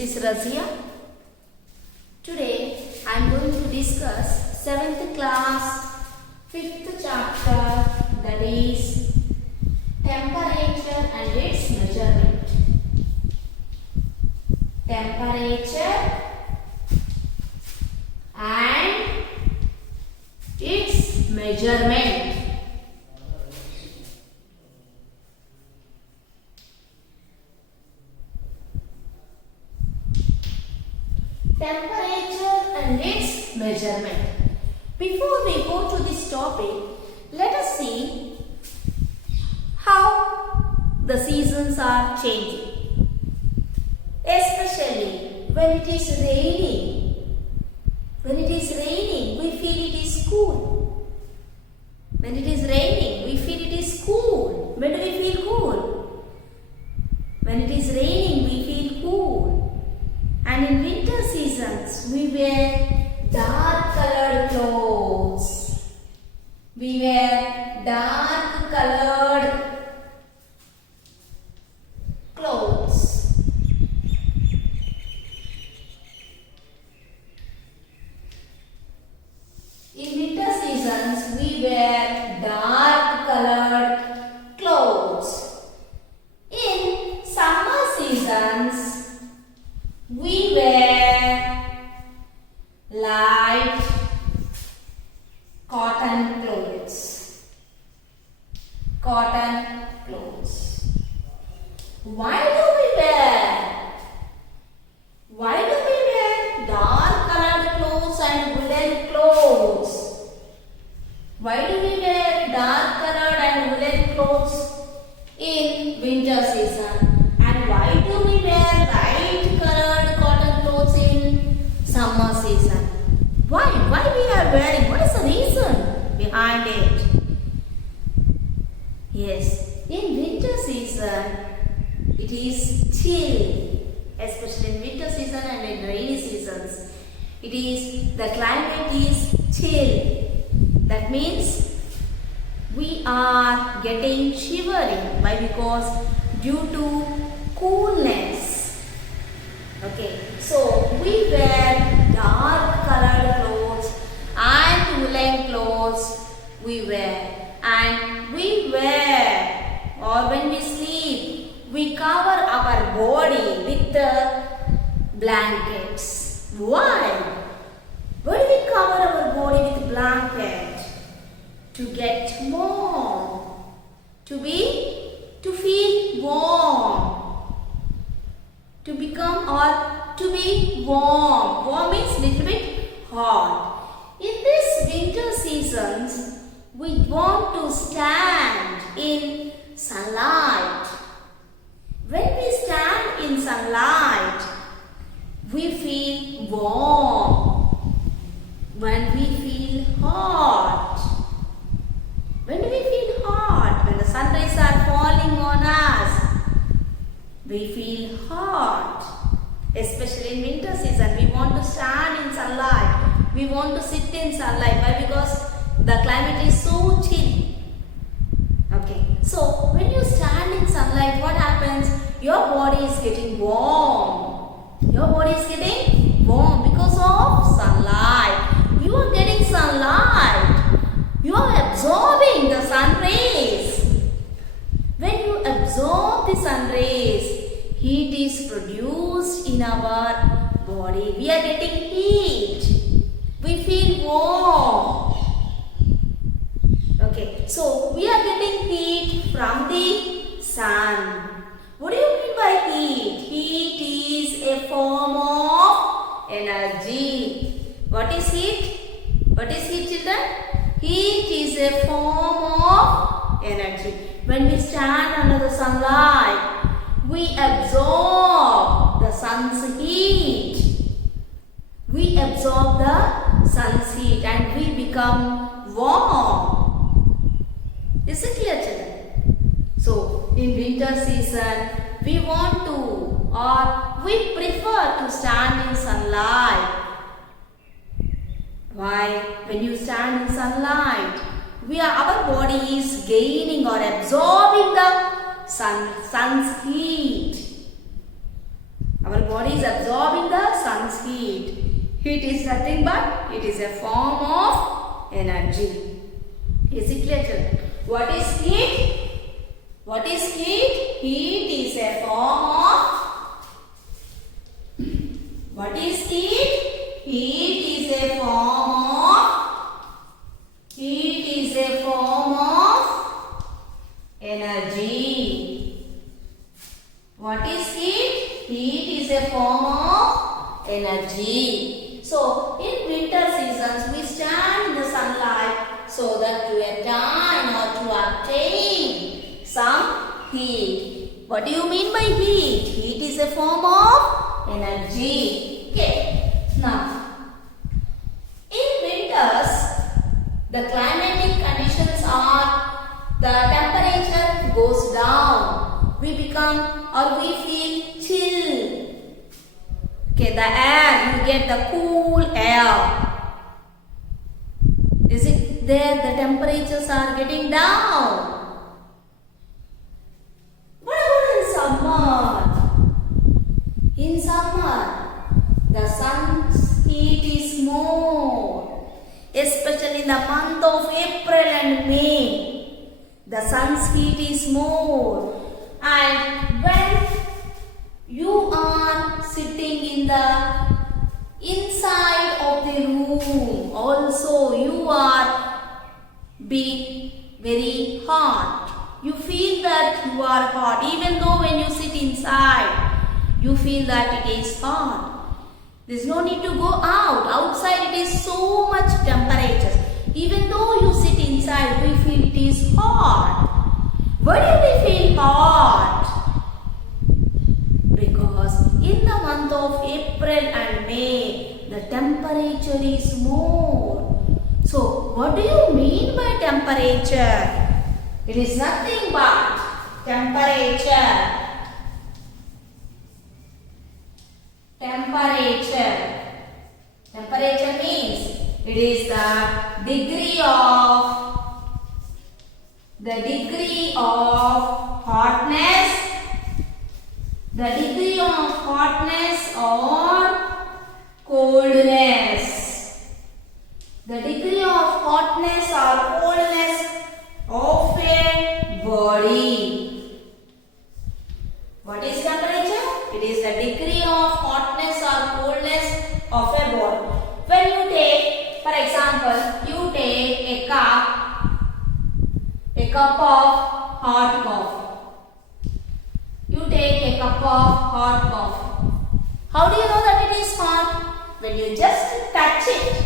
is Razia. Today I am going to discuss 7th class 5th chapter, that is temperature and its measurement. Temperature and its measurement. Temperature and its measurement. Before we go to this topic, let us see how the seasons are changing. Especially when it is raining. When it is raining, we feel it is cool. When it is raining, we feel it is cool. When do we feel cool? When it is raining, we feel cool. And in winter seasons, we wear dark colored clothes. We wear dark colored clothes. In winter seasons, we wear dark colored clothes. In summer seasons, we wear light cotton clothes. Cotton clothes. Why do we wear dark colored clothes and woolen clothes? Why do we wear dark colored and woolen clothes in winter season? And why do we wear light colored cotton clothes in summer season? Why we are wearing? What is the reason behind it? Yes, in winter season it is chill, especially in winter season and in rainy seasons. The climate is chill. That means we are getting shivering. Why? Because due to coolness. Okay, so we wear dark colored clothes and woolen clothes we wear. And we wear, or when we sleep, we cover our body with the blankets. Why? Why do we cover our body with blanket? To get warm. To feel warm. To become or to be warm. Warm means little bit hot. In this winter seasons, we want to stand in sunlight. When we stand in sunlight, we feel warm. When we feel hot. When do we feel hot? When the sun rays are falling on us, we feel hot. Especially in winter season, we want to stand in sunlight. We want to sit in sunlight. Why? Because the climate is so chill. Okay. So when you stand in sunlight, what happens? Your body is getting warm. Your body is getting warm because of sunlight. You are getting sunlight. You are absorbing the sun rays. When you absorb the sun rays, heat is produced in our body. We are getting heat. We feel warm. Okay, so we are getting heat from the sun. What do you mean by heat? Heat is a form of energy. What is heat? What is heat, children? Heat is a form of energy. When we stand under the sunlight, we absorb the sun's heat. We absorb the sun's heat and we become warm. Is it clear, children? So, in winter season, we want to or we prefer to stand in sunlight. Why? When you stand in sunlight, our body is gaining or absorbing the sun's heat. Our body is absorbing the sun's heat. Heat is nothing but it is a form of energy. Is it clear, children? What is heat? What is heat? Heat is a form of. What is heat? Heat is a form of. Heat is a form of energy. What is heat? Heat is a form of energy. So, in winter seasons, we stand in the sunlight so that to attain or to obtain some heat. What do you mean by heat? Heat is a form of energy. Okay. Now, in winters, the climatic conditions are the temperature goes down. We become or we feel chill. Okay, the air, you get the cool air. Is it there? The temperatures are getting down. What about in summer? In summer, the sun's heat is more. Especially in the month of April and May, the sun's heat is more. And when you are sitting in the inside of the room, also you are be very hot. You feel that you are hot. Even though when you sit inside, you feel that it is hot. There is no need to go out. Outside it is so much temperature. Even though you sit inside, we feel it is hot. Why do we feel hot? Because in the month of April and May, the temperature is more. So, what do you mean by temperature? It is nothing but temperature. Temperature. Temperature means it is the degree of hotness. The degree of hotness or coldness. The degree of hotness or coldness of a body. What is temperature? It is the degree of hotness or coldness of a body. When you take, for example, you take a cup of hot coffee. You take a cup of hot coffee. How do you know that it is hot? When you just touch it.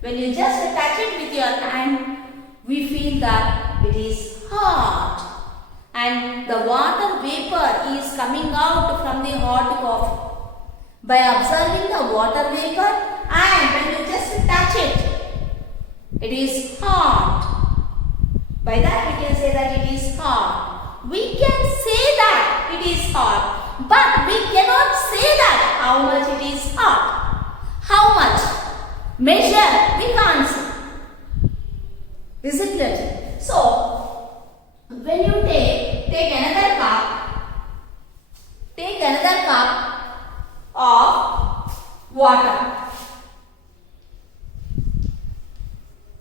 When you just touch it with your hand, we feel that it is hot. And the water vapor is coming out from the hot coffee. By observing the water vapor and when you just touch it is hot. By that we can say that it is hot. We can say that it is hot, but we cannot say that how much it is hot. How much? Measure, we can't say. Is it clear? So, when you take another cup of water.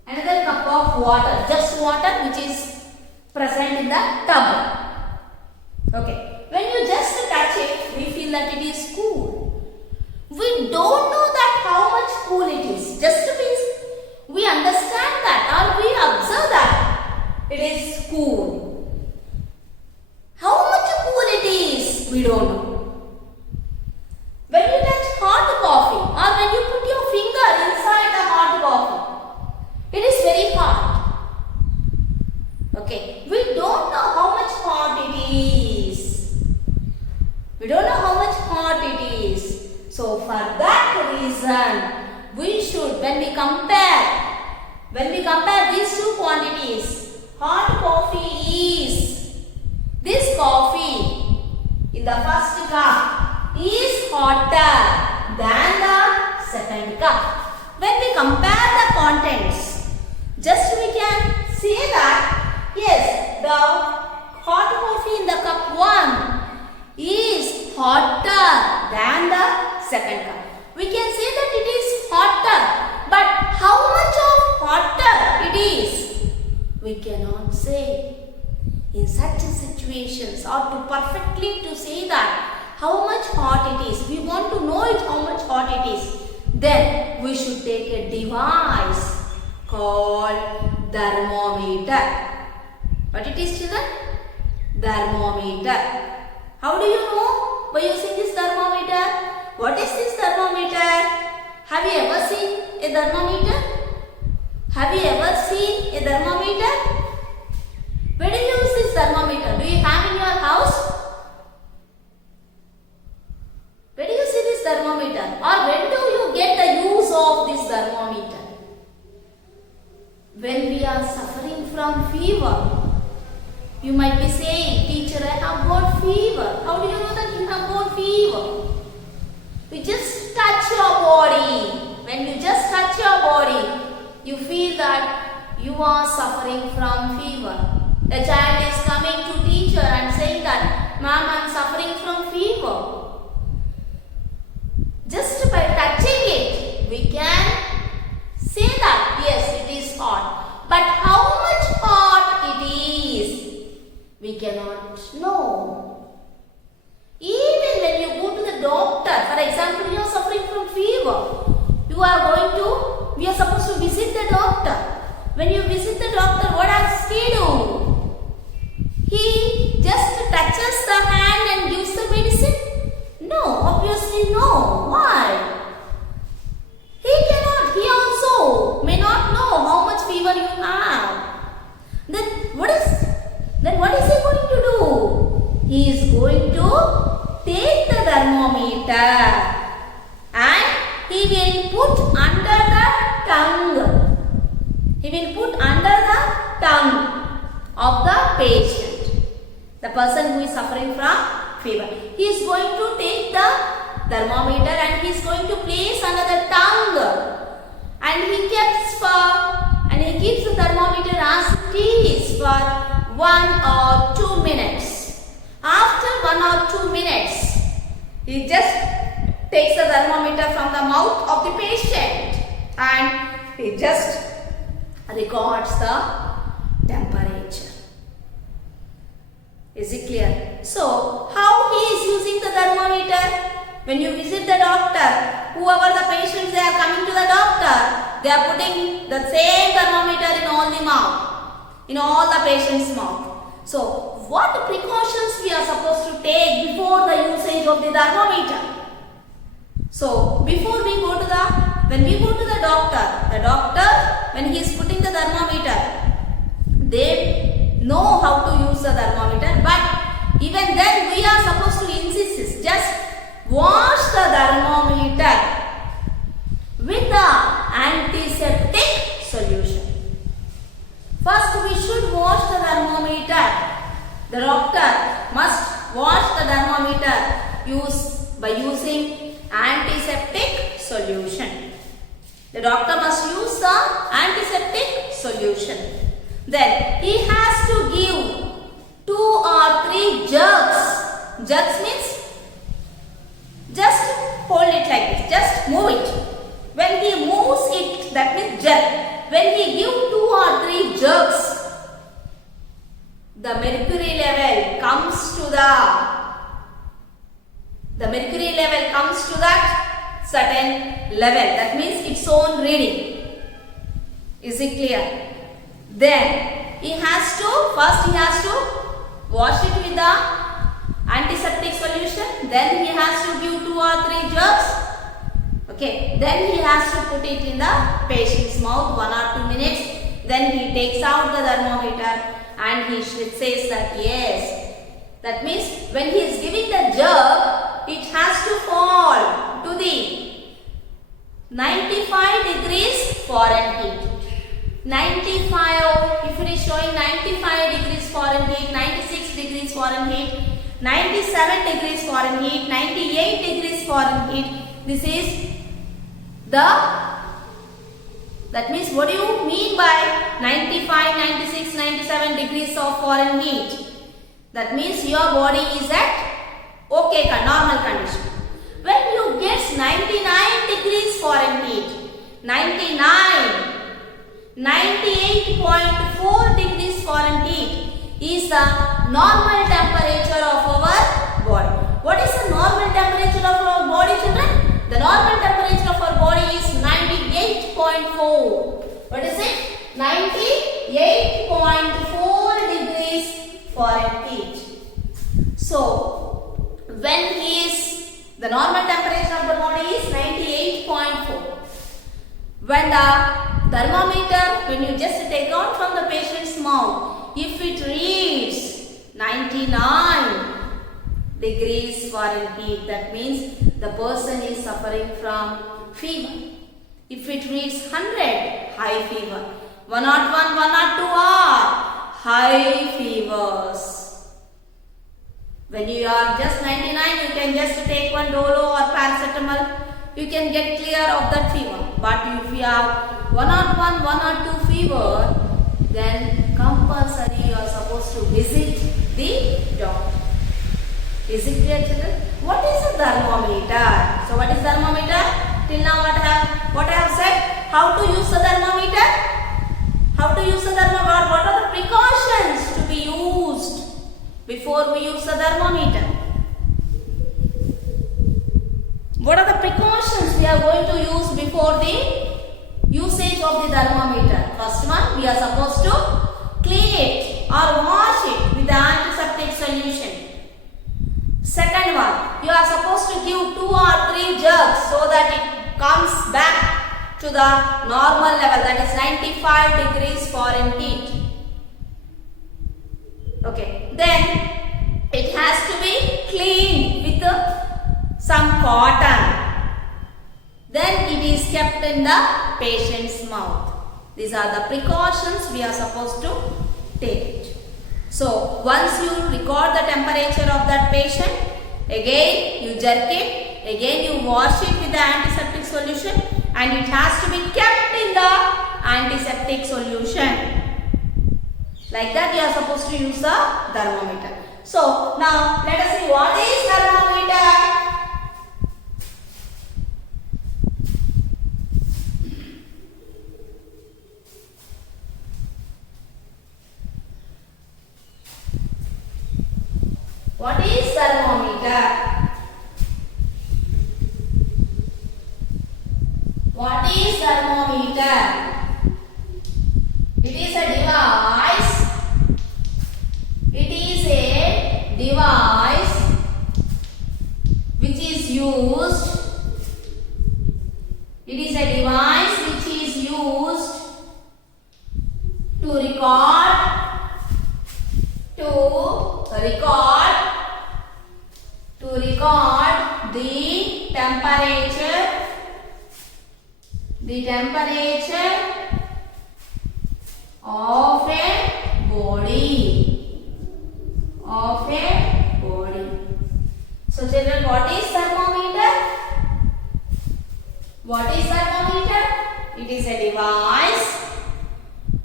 Another cup of water, just water which is present in the tub. Okay, when you just touch it, we feel that it is cool. We don't know that how much cool it is. Just means we understand that or we observe that it is cool. How much cool it is, we don't know. When you touch hot coffee or when you put your finger inside the hot coffee, it is very hot. Okay, we don't know how much hot it is. We don't know how much hot it is. So for that reason, we should, when we compare these two quantities, hot coffee is, this coffee in the first cup is hotter than the second cup. When we compare the contents, just we can say that yes, the hot coffee in the cup 1 is hotter than second cup. We can say that it is hotter, but how much of hotter it is? We cannot say. In such situations, or to perfectly to say that how much hot it is, we want to know it how much hot it is, then we should take a device called thermometer. What it is, children? Thermometer. How do you know by using this thermometer? What is this thermometer? Have you ever seen a thermometer? Have you ever seen a thermometer? Where do you use this thermometer? Do you have in your house? Where do you see this thermometer? Or when do you get the use of this thermometer? When we are suffering from fever. You might be saying, teacher, I have got fever. How do you know that you have got fever? You just touch your body. When you just touch your body, you feel that you are suffering from fever. The child is coming to teacher and saying that, ma'am, I am suffering from fever. Just by touching it, we can say that, yes, it is hot. But how much hot it is, we cannot know. Even when you go to the doctor, for example, you are suffering from fever, we are supposed to visit the doctor. When you visit the doctor, what does he do? He just touches the hand and gives the medicine? No, obviously no. Why? He also may not know how much fever you have. Then what is he going to do? He is going to take the thermometer and he will put under the tongue. He will put under the tongue of the patient. The person who is suffering from fever. He is going to take the thermometer and he is going to place under the tongue. And he keeps the thermometer as it is for 1 or 2 minutes. After 1 or 2 minutes, he just takes the thermometer from the mouth of the patient and he just records the temperature. Is it clear? So, how he is using the thermometer? When you visit the doctor, whoever the patients they are coming to the doctor, they are putting the same thermometer in all the mouth, in all the patient's mouth. So, what precautions we are supposed to take before the usage of the thermometer? So, when we go to the doctor, when he is putting the thermometer, they know how to use the thermometer, but even then we are supposed to insist, just wash the thermometer with the antiseptic solution. First we should wash the thermometer. The doctor must wash the thermometer by using antiseptic solution. The doctor must use the antiseptic solution. Then he has to give 2 or 3 jerks. Jerks means just hold it like this, just move it. When he moves it, that means jerk. When he gives 2 or 3 jerks, the mercury level comes to that certain level. That means its own reading. Is it clear? Then he has to wash it with the antiseptic solution. Then he has to give 2 or 3 jerks. Okay. Then he has to put it in the patient's mouth 1 or 2 minutes. Then he takes out the thermometer and he says that yes. That means when he is giving the jerk, it has to fall to the 95 degrees Fahrenheit. 95, if it is showing 95 degrees Fahrenheit, 96 degrees Fahrenheit, 97 degrees Fahrenheit, 98 degrees Fahrenheit, this is that means what do you mean by 95, 96, 97 degrees of Fahrenheit? That means your body is at okay, normal condition. When you get 99 degrees Fahrenheit, 99, 98.4 degrees Fahrenheit is the normal temperature of our body. What is the normal temperature of our body, children? The normal temperature of our body is 98.4. What is it? 98.4 degrees Fahrenheit. So, when the normal temperature of the body is 98.4. When the thermometer, when you just take out from the patient's mouth, if it reads 99 degrees Fahrenheit, that means the person is suffering from fever. If it reads 100, high fever. 101, 102 are high fevers. When you are just 99, you can just take one Dolo or paracetamol. You can get clear of that fever. But if you have 101, 102 fever, then compulsory you are supposed to visit the doctor. Is it clear, children? What is a thermometer? So what is thermometer? Till now what I have said? How to use the thermometer? How to use the thermometer? What are the precautions to be used before we use the thermometer? What are the precautions we are going to use before the usage of the thermometer? First one, we are supposed to clean it or wash it with the antiseptic solution. Second one, you are supposed to give 2 or 3 jerks so that it comes back to the normal level, that is 95 degrees Fahrenheit. Okay, then it has to be cleaned with some cotton. Then it is kept in the patient's mouth. These are the precautions we are supposed to take. So once you record the temperature of that patient, again you jerk it, again you wash it with the antiseptic solution, and it has to be kept in the antiseptic solution. Like that you are supposed to use the thermometer. So now let us see what is thermometer. What is thermometer? What is thermometer? It is a device. It is a device which is used. It is a device which is used to record the temperature of a body. So children, what is thermometer? What is thermometer? It is a device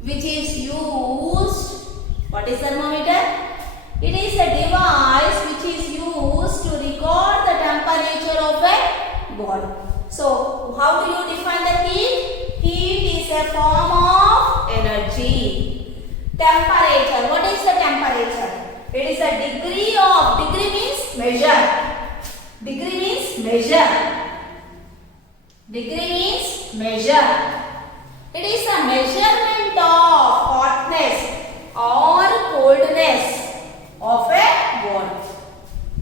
which is used. What is thermometer? It is a device which is used to record the temperature of a body. So how do you define the heat? Heat is a form of energy. Temperature. What is the temperature? It is a degree means measure. Degree means measure. It is a measurement of hotness or coldness of a body.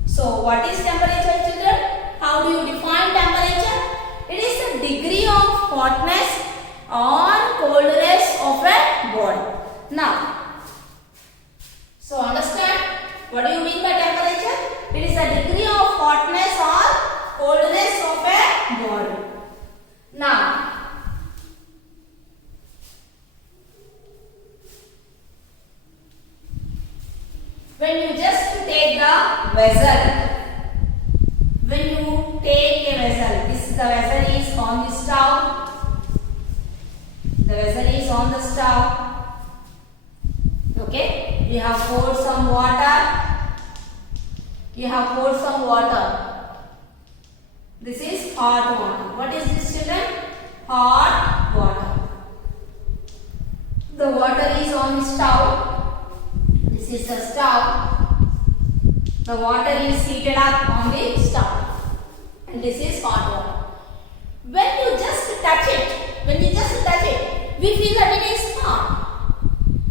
So what is temperature, children? How do you define temperature? It is the degree of hotness or coldness of a body. Now, so understand what do you mean by temperature? It is the degree of hotness or coldness of a body. Now, when you just take the vessel, when you take a vessel, the vessel is on the stove. The vessel is on the stove. Okay, you have poured some water. This is hot water. What is this, children? Hot water. The water is on the stove. This is the stove. The water is heated up on the stove. And this is hot water. When you just touch it, we feel that it is hot.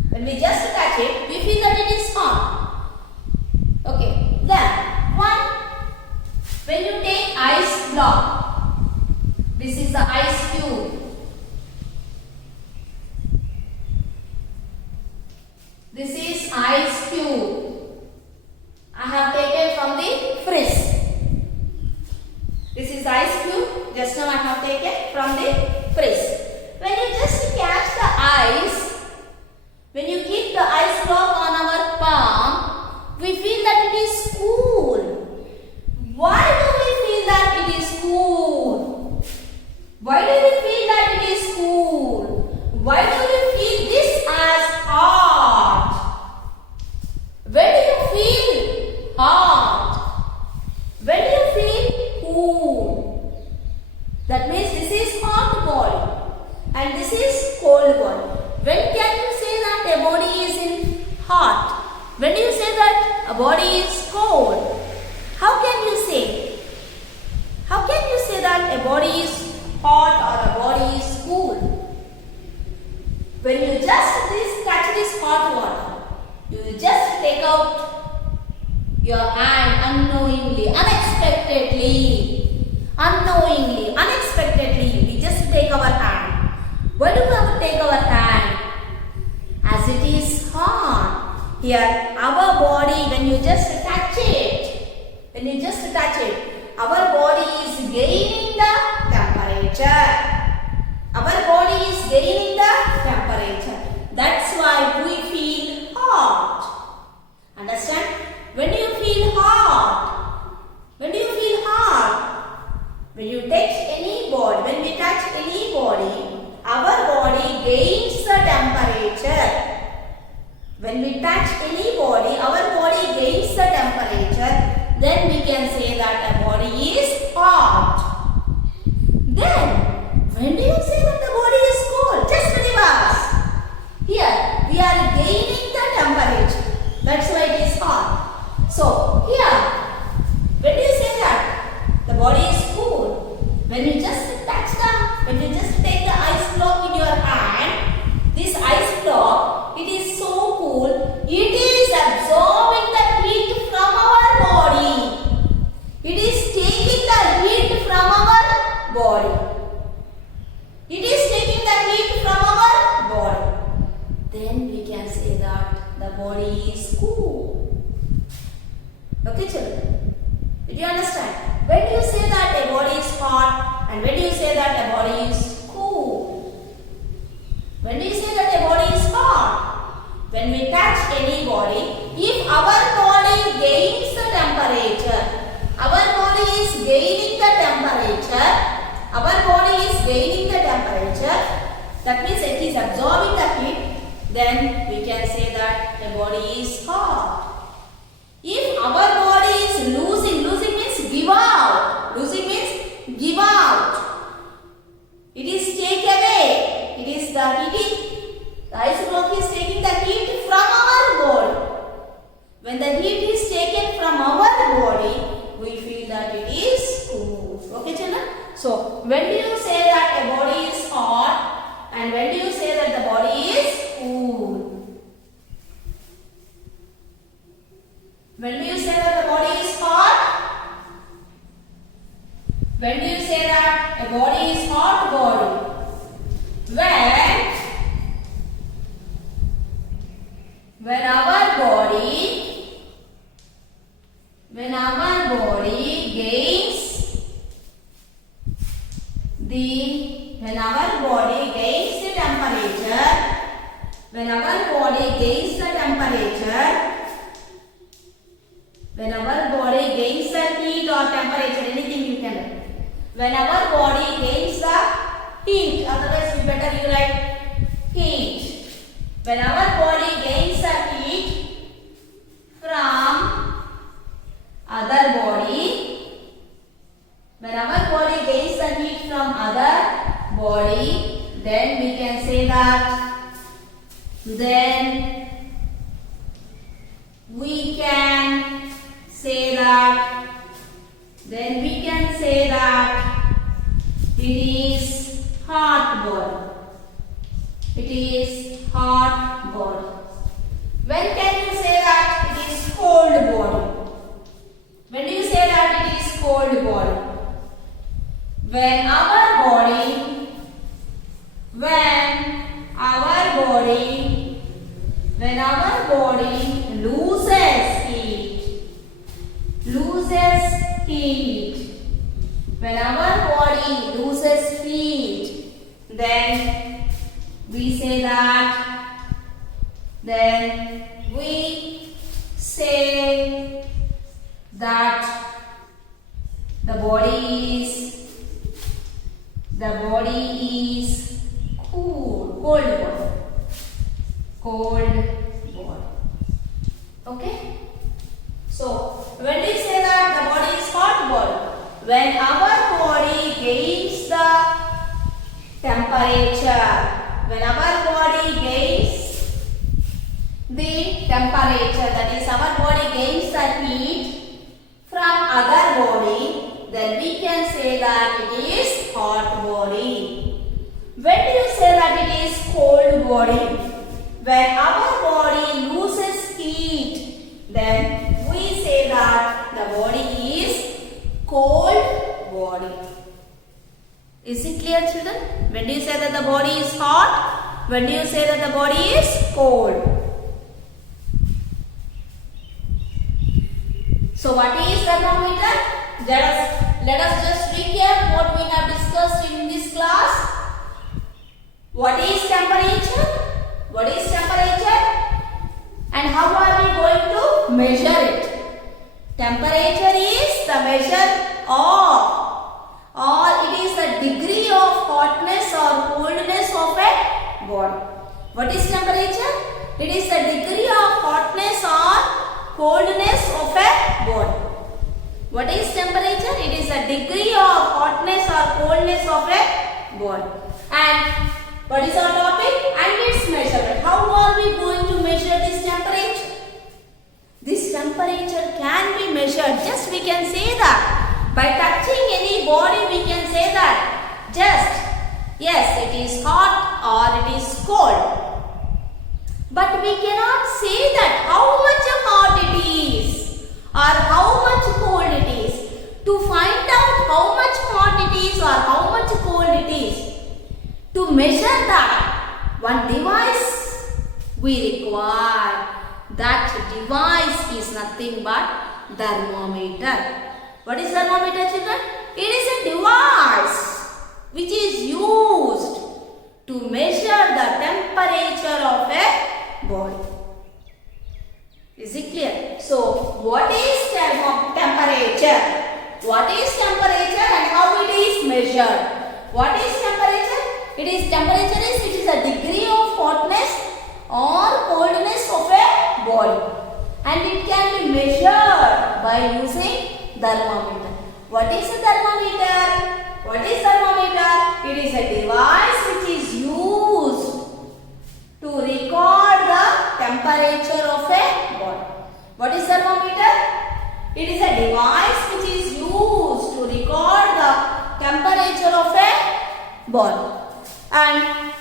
When we just touch it, we feel that it is hot. Okay. Then, when you take ice block, this is the ice cube. This is ice cube. I have taken from the fridge. This is ice cube. Just now I have taken from the fridge. When you just catch the ice, when you keep the ice block on our palm, we feel that it is cool. Why do we feel that it is cool? Why do we feel that it is cool? Why do we feel this as hot? When do you feel hot? When do you feel cool? That means this is hot body and this is cold body. When can you say that a body is in hot? When do you say that a body is cold? How can you say? How can you say that a body is hot or a body is cool? When you just catch this hot water, you just take out your hand unknowingly, unexpectedly, we just take our hand. Why do we take our hand? As it is hot. Here, our body, when you just touch it, our body is gaining the temperature. That's why we feel hot. Understand? When do you feel hot? When you touch any body, when we touch any body, our body gains the temperature. When we touch any body, our body gains the temperature. Then we can say that a body is hot. Then, when do you say that the body is cold? Just reverse. Here, we are gaining the temperature. That's why it is hot. So, here, when do you say that the body is cool? When you just take the ice block in your hand, this ice block, it is so cool, it is absorbing the heat from our body. It is taking the heat from our body. Then we can say that the body is cool. Okay, children? Did you understand? When do you say that a body is hot and when do you say that a body is cool? When do you say that a body is hot? When we touch any body, if our body gains the temperature, that means it is absorbing the heat, then we can say that the body is hot. If our body is losing means give out. Losing means give out. It is take away. It is the heat. The ice block is taking the heat from our body. When the heat is taken from our body, we feel that it is cool. Okay, children? So, when do you say that a body is hot and when do you say that the body is cool? When do you say that the body is hot? When do you say that a body is hot body? When our body gains the temperature, when our body gains the heat or temperature, anything you can do. When our body gains the heat, otherwise you better you write heat. When our body gains the heat from other body, when our we can say that, then we can say that it is hot body. It is hot body. When can you say that it is cold body? When do you say that it is cold body? When our body loses heat. When our body loses heat, then we say that, the body is cold body. Okay? So, when we say that the body is hot body? When our body gains the temperature. When our body gains the temperature, that is our body gains the heat from other body, then we can say that it is hot body. When do you say that it is cold body? When our body loses heat, then we say that the body is cold body. Is it clear, children? When do you say that the body is hot? When do you say that the body is cold? So what is thermometer? Let us just recap what we have discussed in this class. What is temperature? What is temperature? And how are we going to measure it? Temperature is the measure of, or it is the degree of hotness or coldness of a body. What is temperature? It is the degree of hotness or coldness of a body. What is temperature? It is the degree of hotness or coldness of a body. And what is our topic? And its measurement. How are we going to measure this temperature? This temperature can be measured. Just we can say that. By touching any body, we can say that. Just, yes, it is hot or it is cold. But we cannot say that how much hot it is or how much cold it is. To find out how much hot it is or how much cold it is, to measure that, one device we require. That device is nothing but thermometer. What is thermometer, children? It is a device which is used to measure the temperature of a body. Is it clear? So, what is temperature? What is temperature and how it is measured? What is temperature? It is a degree of hotness or coldness of a body, and it can be measured by using thermometer. What is a thermometer? What is thermometer? It is a device which is used to record the temperature of a body. What is thermometer? It is a device which is used to record the temperature of a body. And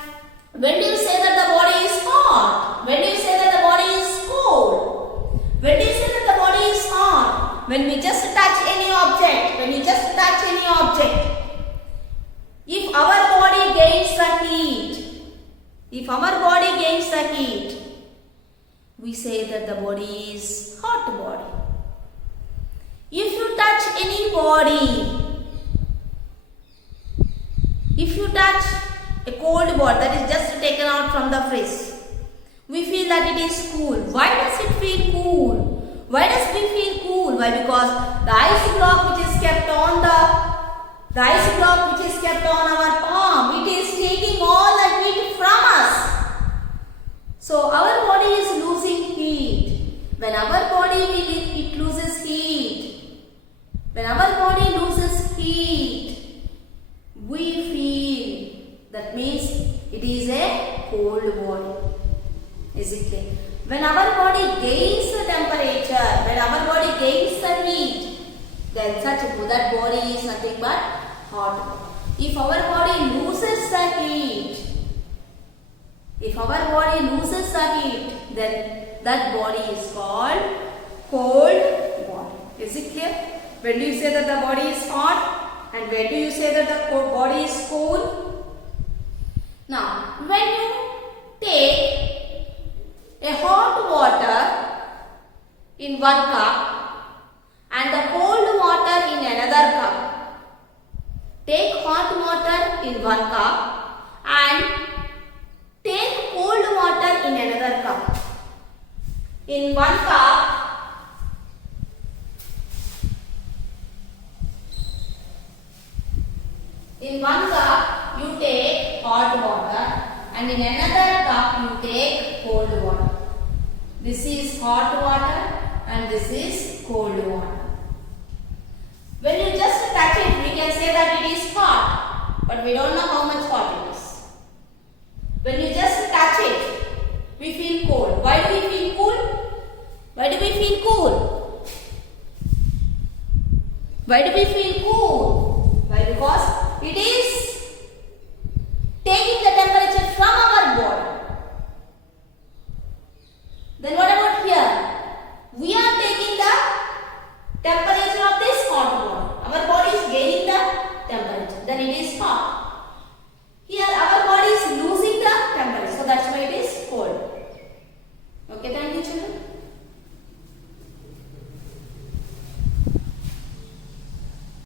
when do you say that the body is hot? When do you say that the body is cold? When do you say that the body is hot? When we just touch any object. When we just touch any object. If our body gains the heat, we say that the body is hot body. If you touch any body, if you touch a cold body that is just taken out from the fridge, we feel that it is cool. Why does it feel cool? Why does we feel cool? Why? Because the ice block which is kept on our palm, it is taking all the heat from us. So our body is losing heat. When our body it loses heat, when our body loses heat, we feel, that means it is a cold body. Is it clear? When our body gains the temperature, then that body is nothing but hot. If our body loses the heat, then that body is called cold body. Is it clear? When do you say that the body is hot and when do you say that the body is cold? Now, when you take a hot water in one cup and the cold water in another cup, take hot water in one cup and take cold water in another cup. In one cup, you take hot water and in another cup you take cold water. This is hot water and this is cold water. When you just touch it, we can say that it is hot, but we don't know how much hot it is. When you just touch it, we feel cold. Why do we feel cool? Why do we feel cool? Why do we feel cool? Why? Because it is taking the temperature from our body. Then what about here? We are taking the temperature